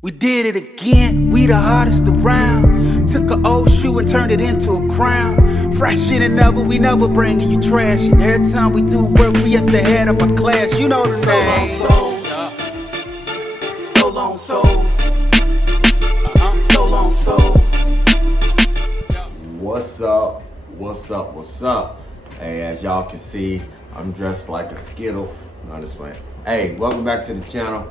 We did it again, we the hardest around. Took an old shoe and turned it into a crown. Fresher than ever, we never bringing you trash. And every time we do work, we at the head of our class. You know the name. So long souls. So long souls. What's up? What's up? What's up? Hey, as y'all can see, I'm dressed like a Skittle. No, just playing. Hey, welcome back to the channel.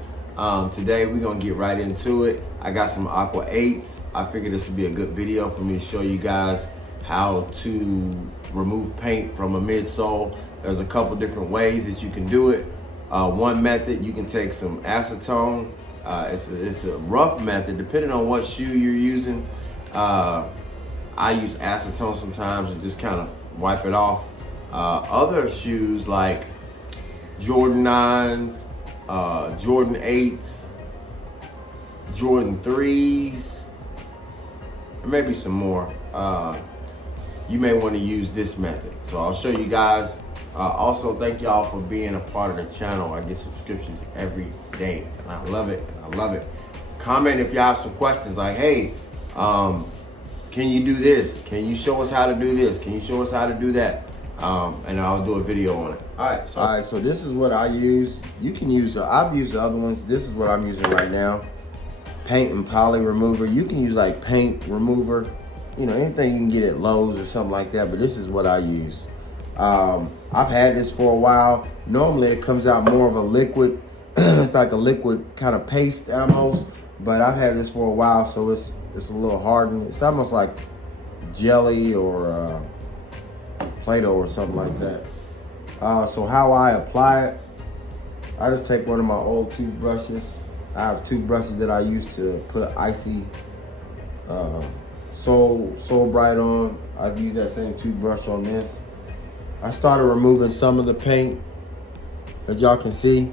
Today we're gonna get right into it. I got some Aqua 8s. I figured this would be a good video for me to show you guys how to remove paint from a midsole. There's a couple different ways that you can do it. One method, you can take some acetone. It's a rough method depending on what shoe you're using. I use acetone sometimes and just kind of wipe it off. Other shoes like Jordan 9s, Jordan 8s, Jordan 3s, and maybe some more. You may want to use this method. So I'll show you guys. Also, thank y'all for being a part of the channel. I get subscriptions every day, and I love it. I love it. Comment if y'all have some questions like, hey, can you do this? Can you show us how to do this? Can you show us how to do that? And I'll do a video on it. All right, so this is what I use. You can use, I've used the other ones. This is what I'm using right now. Paint and poly remover. You can use like paint remover, you know, anything you can get at Lowe's or something like that, but this is what I use. I've had this for a while. Normally it comes out more of a liquid. It's like a liquid kind of paste almost, but I've had this for a while, so it's a little hardened. It's almost like jelly or Play-Doh or something like that. So how I apply it, I just take one of my old toothbrushes. I have toothbrushes that I use to put icy Soul Bright on. I've used that same toothbrush on this. I started removing some of the paint, as y'all can see.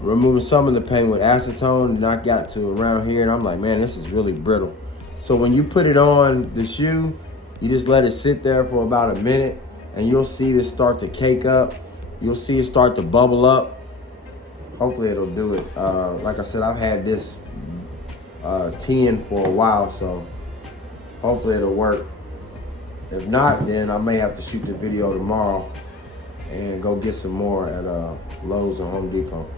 Removing some of the paint with acetone, and I got to around here and I'm like, man, this is really brittle. So when you put it on the shoe, you just let it sit there for about a minute and you'll see this start to cake up. You'll see it start to bubble up. Hopefully it'll do it. Like I said, I've had this 10 for a while, so hopefully it'll work. If not, then I may have to shoot the video tomorrow and go get some more at Lowe's or Home Depot.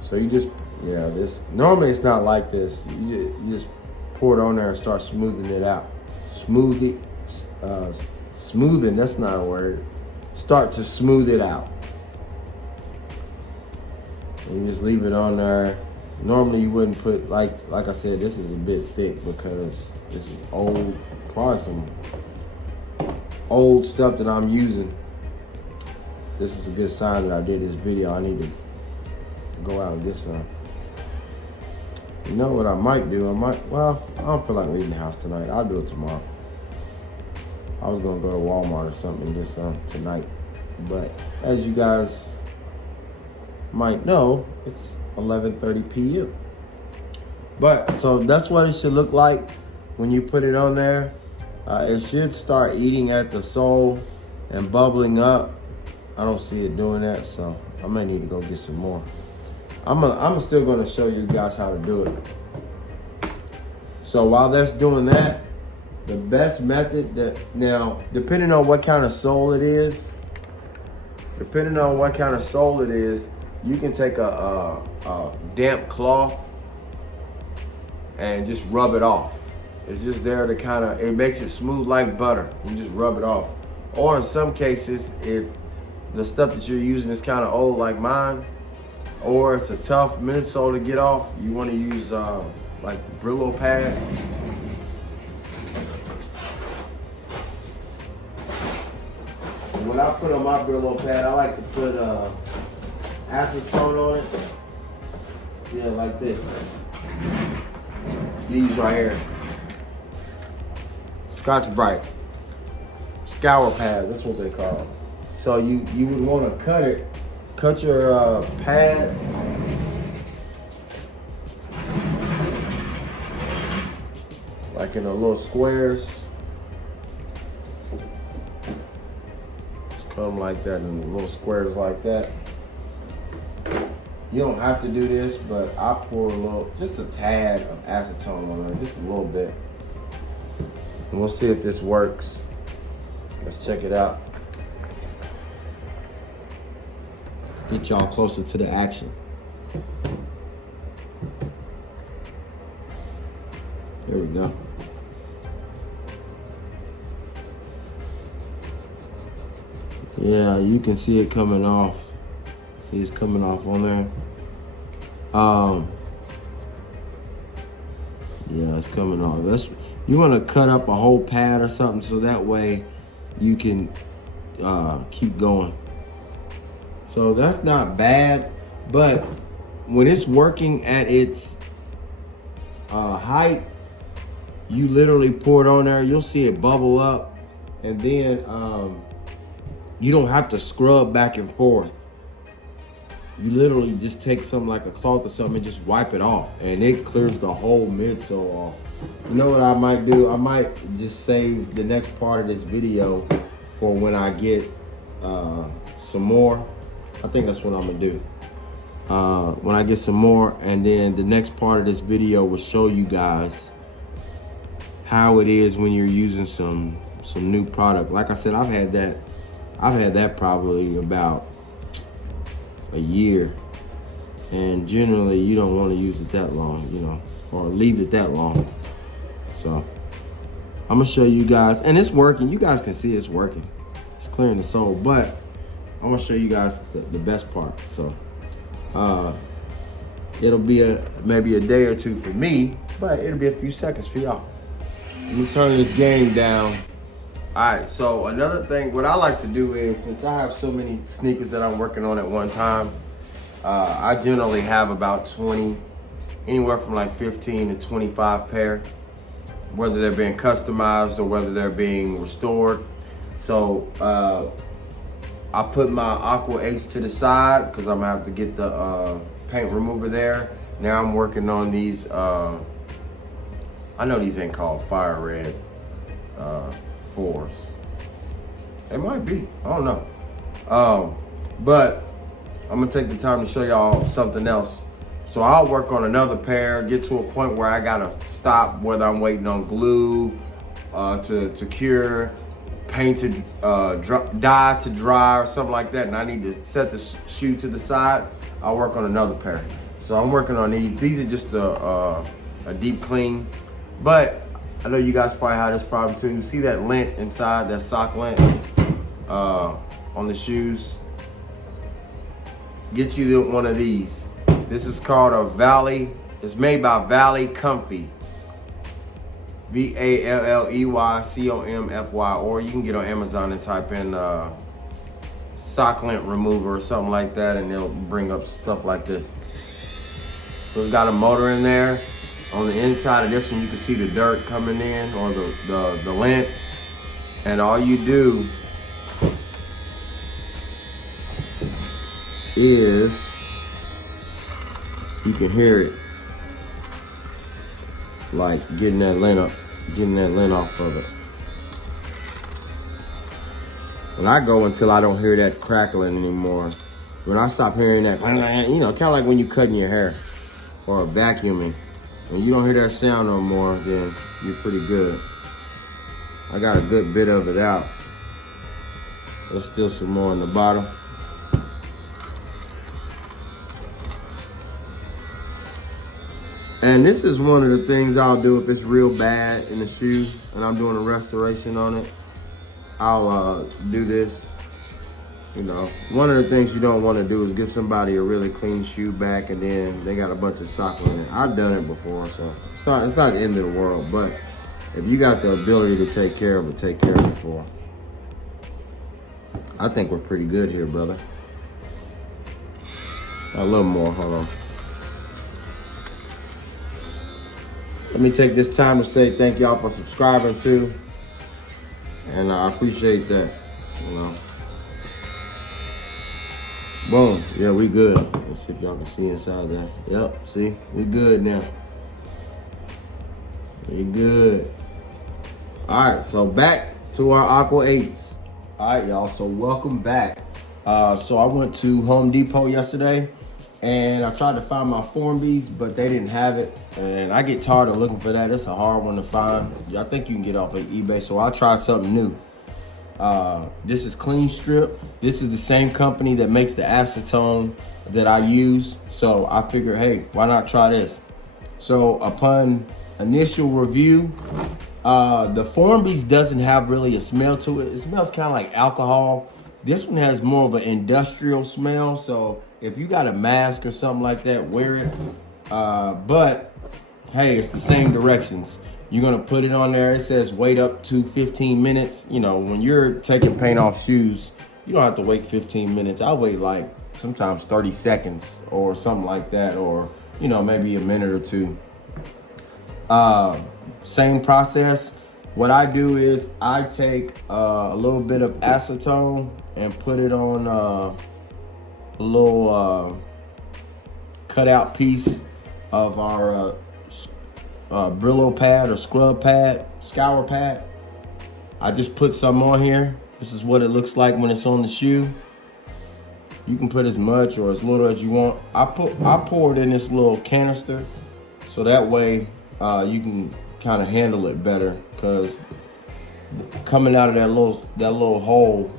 So you just, yeah, this, normally it's not like this. You just pour it on there and start smoothing it out. Smoothing, that's not a word. Start to smooth it out. And you just leave it on there. Normally you wouldn't put, like I said, this is a bit thick because this is old, probably some old stuff that I'm using. This is a good sign that I did this video. I need to go out and get some. You know what I might do? Well, I don't feel like leaving the house tonight. I'll do it tomorrow. I was gonna go to Walmart or something and get some tonight. But as you guys might know, it's 11:30 p.m. But, so that's what it should look like when you put it on there. It should start eating at the sole and bubbling up. I don't see it doing that, so I may need to go get some more. I'm still gonna show you guys how to do it. So while that's doing that, the best method now, depending on what kind of sole it is, you can take a damp cloth and just rub it off. It's just there to kind of, it makes it smooth like butter. You just rub it off. Or in some cases, if the stuff that you're using is kind of old like mine, or it's a tough midsole to get off, you want to use like Brillo pad. And when I put on my Brillo pad, I like to put acetone on it. Yeah, like this. These right here. Scotch Brite. Scour pads, that's what they call them. So you would want to cut your pads. Like in a little squares. Just cut them like that in little squares like that. You don't have to do this, but I pour just a tad of acetone on there, just a little bit. And we'll see if this works. Let's check it out. Let's get y'all closer to the action. There we go. Yeah, you can see it coming off. See, it's coming off on there. Yeah, it's coming off. You want to cut up a whole pad or something so that way you can keep going. So that's not bad, but when it's working at its height, you literally pour it on there. You'll see it bubble up, and then you don't have to scrub back and forth. You literally just take something like a cloth or something and just wipe it off, and it clears the whole midsole off. You know what I might do? I might just save the next part of this video for when I get some more. I think that's what I'm gonna do. When I get some more, and then the next part of this video will show you guys how it is when you're using some new product. Like I said, I've had that probably about a year, and generally you don't want to use it that long, you know, or leave it that long. So I'm gonna show you guys, and it's working. You guys can see it's working. It's clearing the sole, but I'm gonna show you guys the best part. So it'll be maybe a day or two for me, but it'll be a few seconds for y'all. Let me turn this game down. All right, so another thing, what I like to do is, since I have so many sneakers that I'm working on at one time, I generally have about 20, anywhere from like 15 to 25 pair, whether they're being customized or whether they're being restored. So I put my Aqua 8s to the side because I'm gonna have to get the paint remover there. Now I'm working on these, I know these ain't called fire red 4s. It might be, I don't know. But I'm gonna take the time to show y'all something else. So I'll work on another pair, get to a point where I gotta stop, whether I'm waiting on glue to cure, paint to dye to dry or something like that, and I need to set the shoe to the side. I'll work on another pair. So I'm working on these. These are just a deep clean, but I know you guys probably have this problem too. You see that lint inside, that sock lint on the shoes? Get you one of these. This is called a Valley. It's made by Valley Comfy. VALLEY-COMFY, or you can get on Amazon and type in sock lint remover or something like that, and it'll bring up stuff like this. So it's got a motor in there. On the inside of this one, you can see the dirt coming in, or the lint. And all you do is, you can hear it, like getting that lint off of it. And I go until I don't hear that crackling anymore. When I stop hearing that, you know, kind of like when you cutting your hair or vacuuming. When you don't hear that sound no more, then you're pretty good. I got a good bit of it out. There's still some more in the bottom. And this is one of the things I'll do if it's real bad in the shoe and I'm doing a restoration on it. I'll do this. You know, one of the things you don't want to do is give somebody a really clean shoe back and then they got a bunch of sock in it. I've done it before, so it's not the end of the world. But if you got the ability to take care of it, take care of it for them. I think we're pretty good here, brother. A little more, hold on. Let me take this time to say thank y'all for subscribing too. And I appreciate that, you know. Boom, yeah, we good. Let's see if y'all can see inside there. Yep, see, we good now. We good. All right, so back to our Aqua 8s. All right, y'all, so welcome back. So I went to Home Depot yesterday And I tried to find my Formbees, but they didn't have it. And I get tired of looking for that. It's a hard one to find. I think you can get off of eBay, so I'll try something new. This is Clean Strip. This is the same company that makes the acetone that I use. So I figured, hey, why not try this? So upon initial review, the Formbees doesn't have really a smell to it. It smells kind of like alcohol. This one has more of an industrial smell. So if you got a mask or something like that, wear it. But hey, it's the same directions. You're gonna put it on there. It says wait up to 15 minutes. You know, when you're taking paint off shoes, you don't have to wait 15 minutes. I wait like sometimes 30 seconds or something like that, or, you know, maybe a minute or two. Same process. What I do is I take a little bit of acetone and put it on a little cutout piece of our Brillo pad or scrub pad, scour pad. I just put some on here. This is what it looks like when it's on the shoe. You can put as much or as little as you want. I pour it in this little canister, so that way you can kind of handle it better, because coming out of that little hole,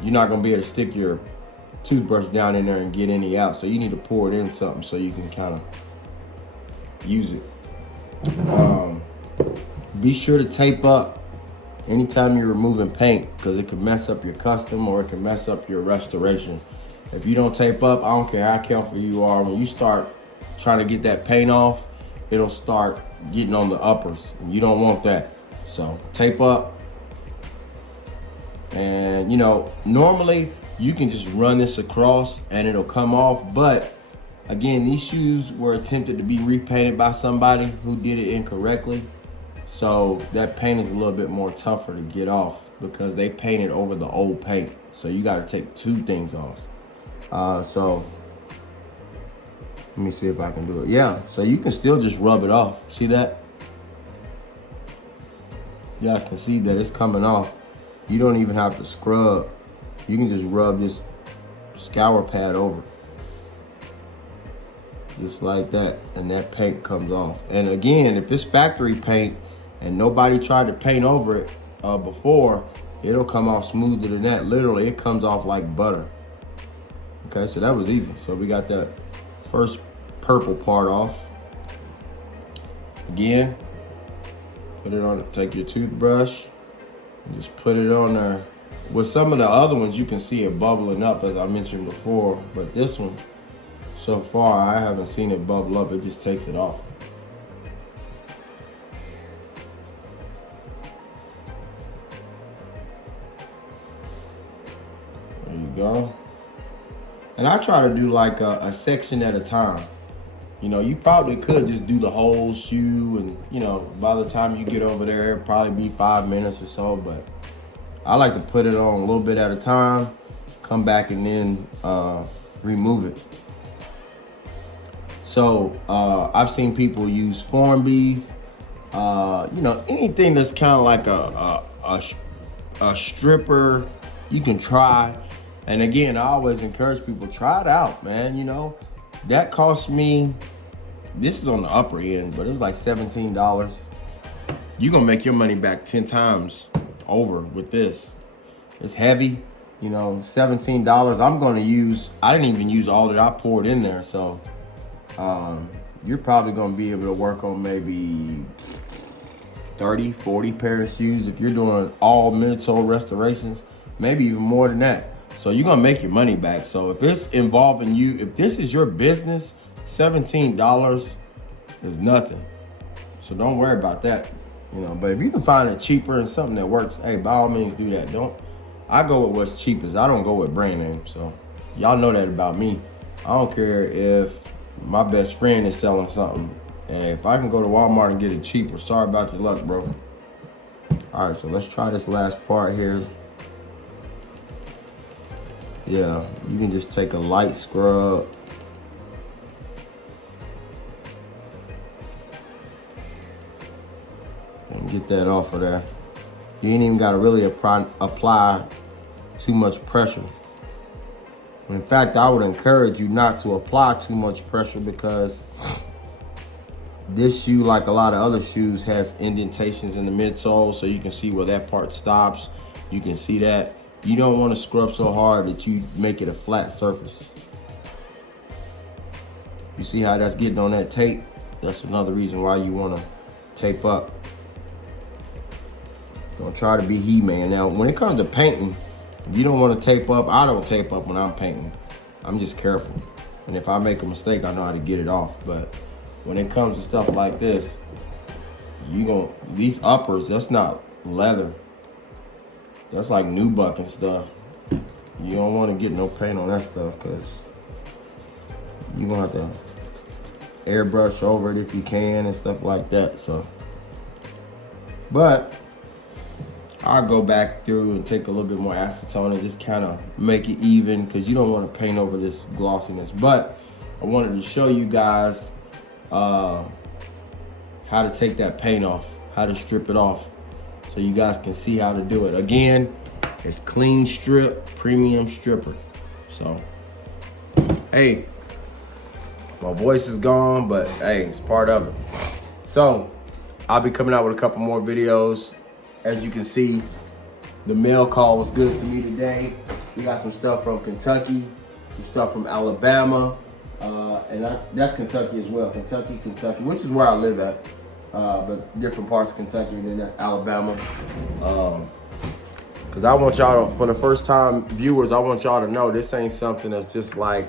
you're not gonna be able to stick your toothbrush down in there and get any out. So you need to pour it in something so you can kind of use it. Be sure to tape up anytime you're removing paint, because it can mess up your custom or it can mess up your restoration. If you don't tape up, I don't care how careful you are, when you start trying to get that paint off, it'll start getting on the uppers, and you don't want that. So tape up. And you know, normally you can just run this across and it'll come off, but again, these shoes were attempted to be repainted by somebody who did it incorrectly. So that paint is a little bit more tougher to get off because they painted over the old paint. So you got to take two things off. So let me see if I can do it. Yeah, so you can still just rub it off. See that? You guys can see that it's coming off. You don't even have to scrub. You can just rub this scour pad over. Just like that, and that paint comes off. And again, if it's factory paint and nobody tried to paint over it before, it'll come off smoother than that. Literally, it comes off like butter. Okay, so that was easy. So we got that first purple part off. Again, put it on, take your toothbrush and just put it on there. With some of the other ones, you can see it bubbling up, as I mentioned before, but this one, so far, I haven't seen it bubble up. It just takes it off. There you go. And I try to do like a section at a time. You know, you probably could just do the whole shoe, and you know, by the time you get over there, it'll probably be 5 minutes or so, but I like to put it on a little bit at a time, come back and then remove it. So I've seen people use Formbees, you know, anything that's kind of like a stripper, you can try. And again, I always encourage people, try it out, man. You know, that cost me, this is on the upper end, but it was like $17. You're gonna make your money back 10 times over with this. It's heavy, you know, $17. I'm gonna use, I didn't even use all that I poured in there, so you're probably gonna be able to work on maybe 30, 40 pair of shoes if you're doing all midsole restorations, maybe even more than that. So you're gonna make your money back. So if it's involving you, if this is your business, $17 is nothing. So don't worry about that, you know. But if you can find it cheaper and something that works, hey, by all means do that. I go with what's cheapest. I don't go with brand name. So y'all know that about me. I don't care if my best friend is selling something, and if I can go to Walmart and get it cheaper, sorry about your luck, bro. All right, so let's try this last part here. Yeah, you can just take a light scrub. And get that off of there. You ain't even gotta really apply too much pressure. In fact, I would encourage you not to apply too much pressure, because this shoe, like a lot of other shoes, has indentations in the midsole, so you can see where that part stops. You can see that. You don't want to scrub so hard that you make it a flat surface. You see how that's getting on that tape? That's another reason why you want to tape up. Don't try to be He-Man. Now, when it comes to painting, you don't want to tape up. I don't tape up when I'm painting. I'm just careful. And if I make a mistake, I know how to get it off. But when it comes to stuff like this, these uppers, that's not leather. That's like nubuck and stuff. You don't want to get no paint on that stuff, because you're going to have to airbrush over it if you can and stuff like that. So, but I'll go back through and take a little bit more acetone and just kind of make it even, because you don't want to paint over this glossiness. But I wanted to show you guys how to take that paint off, how to strip it off, so you guys can see how to do it. Again, it's Clean Strip Premium Stripper. So, hey, my voice is gone, but hey, it's part of it. So, I'll be coming out with a couple more videos. As you can see, the mail call was good to me today. We got some stuff from Kentucky, some stuff from Alabama, and that's Kentucky as well. Kentucky, which is where I live at, but different parts of Kentucky, and then that's Alabama. Because I want y'all to, for the first time viewers, I want y'all to know this ain't something that's just like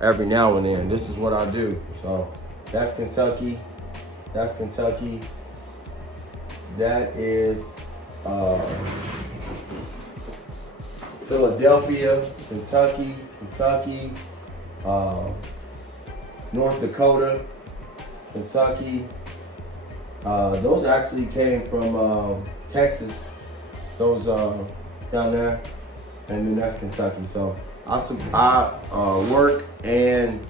every now and then. This is what I do. So that's Kentucky, that's Kentucky. That is Philadelphia, Kentucky, North Dakota, Kentucky. Those actually came from Texas. Those down there, and then that's Kentucky. So I work and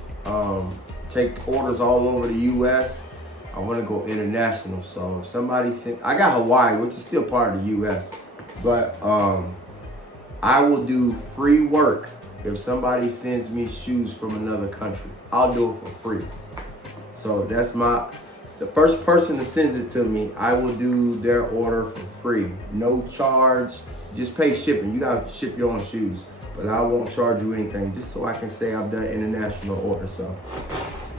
take orders all over the U.S. I want to go international, so if somebody sent, I got Hawaii, which is still part of the U.S., but I will do free work if somebody sends me shoes from another country. I'll do it for free. So that's the first person that sends it to me, I will do their order for free. No charge, just pay shipping. You gotta ship your own shoes, but I won't charge you anything, just so I can say I've done international order. So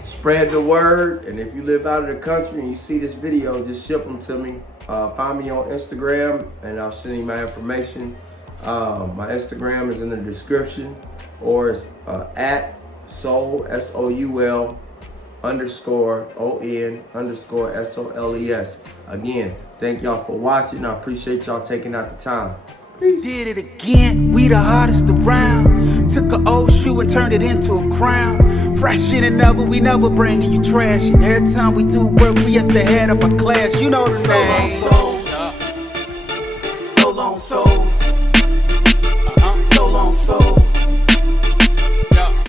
spread the word, and if you live out of the country and you see this video, just ship them to me. Find me on Instagram, and I'll send you my information. My Instagram is in the description, or it's at Soul, SOUL _ON _SOLES. Again, thank y'all for watching. I appreciate y'all taking out the time. Peace. Did it again, we the hardest around. Took an old shoe and turned it into a crown. Fresher than ever, we never bringing you trash. And every time we do work, we at the head of our class. You know the saying.